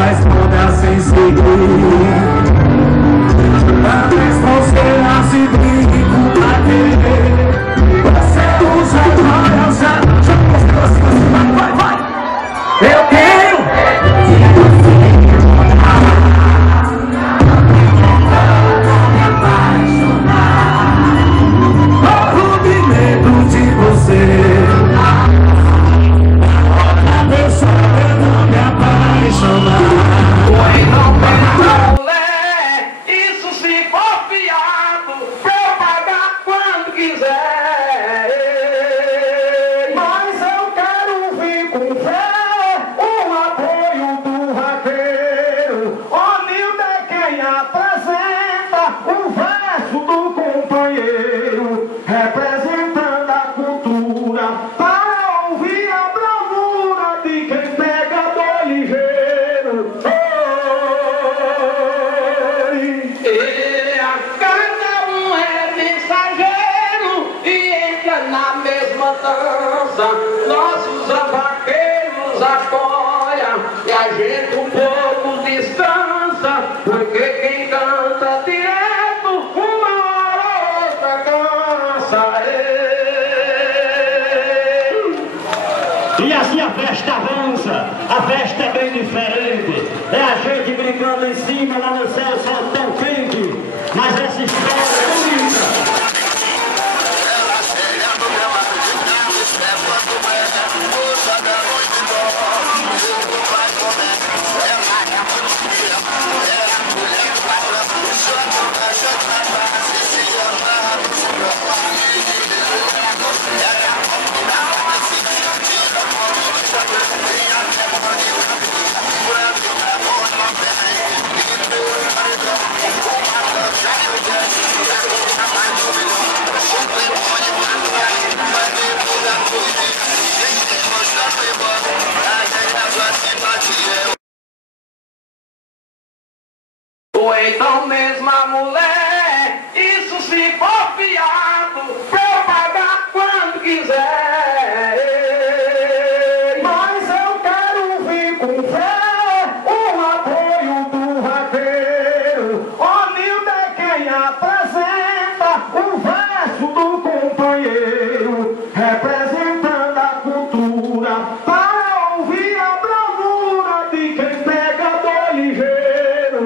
faz toda sem seguir. Talvez você nasce brinco pra querer. Você usa joias, já vai. Eu quero. Morro de medo de você. Meu sonho não me apaixonar. Representando a cultura, para ouvir a bravura de quem pega do ligeiro. E a cada um é mensageiro e entra na mesma dança. Nossos vaqueiros apoiam e a gente um pouco descansa, porque quem canta direto uma hora outra cansa. E assim a festa avança, a festa é bem diferente. É a gente brincando em cima, lá no céu, sol tão quente. Mas essa história é bonita. Ou então mesmo a mulher, isso se for fiado, pra eu pagar quando quiser. Mas eu quero vir com fé, o apoio do vaqueiro. Onildo é quem apresenta o verso do companheiro, representando a cultura, para ouvir a bravura de quem pega do ligeiro.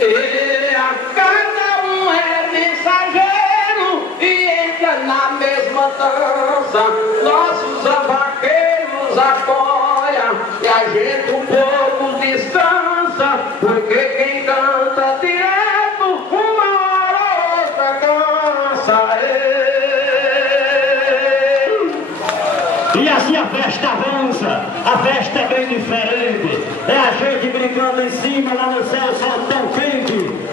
E a cada um é mensageiro e entra na mesma dança. Nossos vaqueiros apoiam e a gente um pouco descansa, porque quem canta direto uma hora outra cansa. E assim a festa avança, a festa é bem diferente. É a gente brincando em cima, lá no céu, sol tão quente.